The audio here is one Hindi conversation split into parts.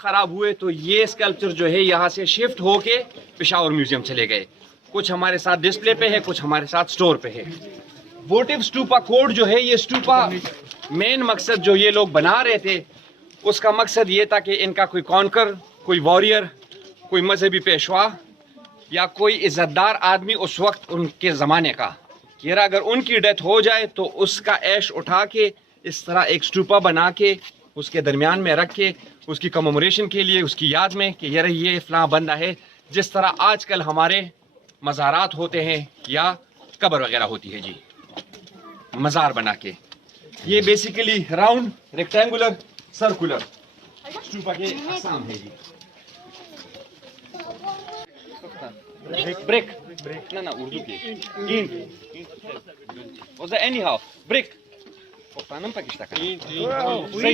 ख़राब हुए तो ये स्कल्पचर जो है यहाँ से शिफ्ट होके पेशावर म्यूज़ियम चले गए। कुछ हमारे साथ डिस्प्ले पे है, कुछ हमारे साथ स्टोर पे है। वोटिव स्टूपा कोड जो है, ये स्टूपा मेन मकसद जो ये लोग बना रहे थे, उसका मकसद ये था कि इनका कोई कॉन्कर, कोई वॉरियर, कोई मजहबी पेशवा या कोई इज़्ज़तदार आदमी उस वक्त उनके ज़माने का, कि अगर उनकी डेथ हो जाए तो उसका ऐश उठा के इस तरह एक स्टूपा बना के उसके दरमियान में रख के उसकी कमेमोरेशन के लिए, उसकी याद में कि यार ये फ़लाँ बंदा है, जिस तरह आजकल हमारे मज़ारात होते हैं या कब्र वगैरह होती है जी, मज़ार बना के। ये basically round, rectangular, circular stupa के अक़साम है जी। ब्रिक ना उर्दू की ईंट एनी हाउ ब्रिक सही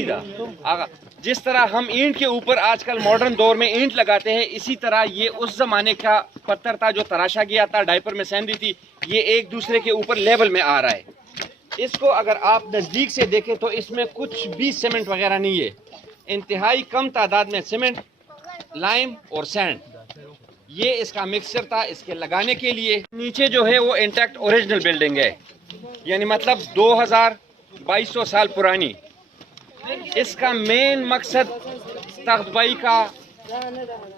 था। जिस तरह हम ईंट के ऊपर आजकल मॉडर्न दौर में ईंट लगाते हैं, इसी तरह ये उस जमाने का पत्थर था जो तराशा गया था, डायपर में सैंडी थी, ये एक दूसरे के ऊपर लेवल में आ रहा है। इसको अगर आप नज़दीक से देखें तो इसमें कुछ भी सीमेंट वगैरह नहीं है, इंतहाई कम तादाद में सीमेंट, लाइम और सैंड, ये इसका मिक्सचर था इसके लगाने के लिए। नीचे जो है वो इंटैक्ट ओरिजिनल बिल्डिंग है, यानी मतलब 2200 साल पुरानी। इसका मेन मकसद तख्तबाई का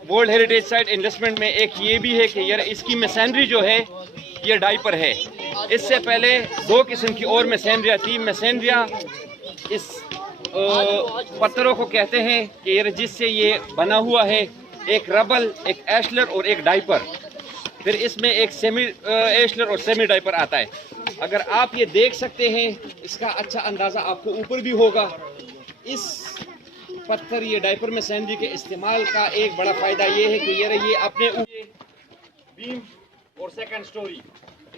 वर्ल्ड हेरिटेज साइट इन्वेस्टमेंट में एक ये भी है कि यार इसकी मशीनरी जो है ये डाइपर है। इससे पहले 2 किस्म की और मशीनरियाँ थी। मशीनरियाँ इस पत्थरों को कहते हैं कि यार जिससे ये बना हुआ है, एक रबल, एक एशलर और एक डाइपर, फिर इसमें एक सेमी एशलर और सेमी डाइपर आता है। अगर आप ये देख सकते हैं, इसका अच्छा अंदाज़ा आपको ऊपर भी होगा। इस पत्थर, ये डाइपर में सैंडी के इस्तेमाल का एक बड़ा फ़ायदा ये है कि ये अपने बीम और सेकंड स्टोरी,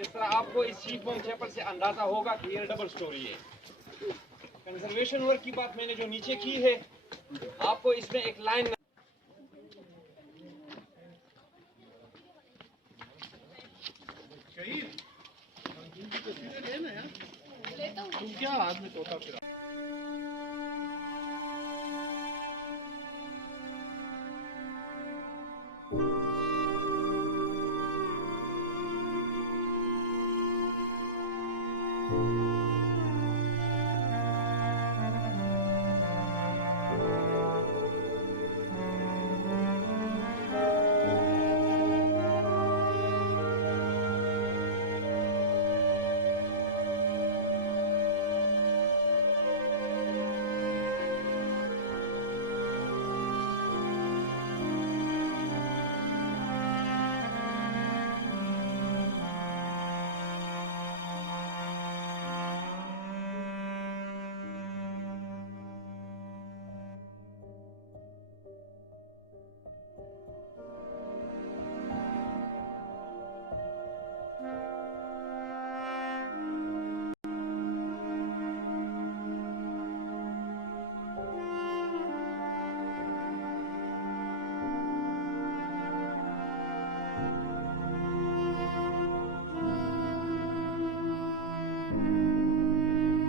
इस तरह आपको इस शीट बॉम्ब चैपल से अंदाज़ा होगा कि ये डबल स्टोरी है। कंजर्वेशन वर्क की बात मैंने जो नीचे की है, आपको इसमें एक लाइन क्या आदमी तोता फिरा।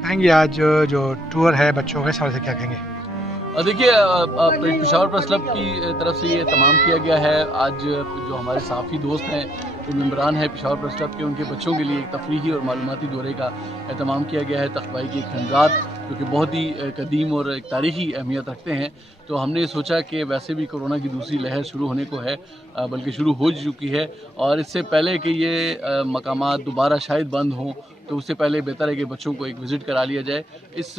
कहेंगे आज जो टूर है बच्चों के हिसाब से क्या कहेंगे? देखिए, पेशावर प्रेस क्लब की तरफ से ये तमाम किया गया है। आज जो हमारे साफ़ी दोस्त हैं, जो मेम्बरान हैं पेशावर प्रेस क्लब के, उनके बच्चों के लिए एक तफरीही और मालूमाती दौरे का एहतमाम किया गया है। तख्तबाई की खंडरात जो कि बहुत ही कदीम और एक तारीख़ी अहमियत रखते हैं, तो हमने सोचा कि वैसे भी कोरोना की दूसरी लहर शुरू होने को है, बल्कि शुरू हो चुकी है, और इससे पहले कि ये मकामात दोबारा शायद बंद हों, तो उससे पहले बेहतर है कि बच्चों को एक विज़िट करा लिया जाए। इस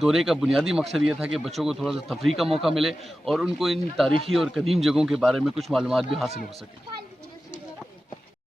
दौरे का बुनियादी मकसद ये था कि बच्चों को थोड़ा सा तफरीह का मौका मिले और उनको इन तारीख़ी और कदीम जगहों के बारे में कुछ मालूमात भी हासिल हो सके।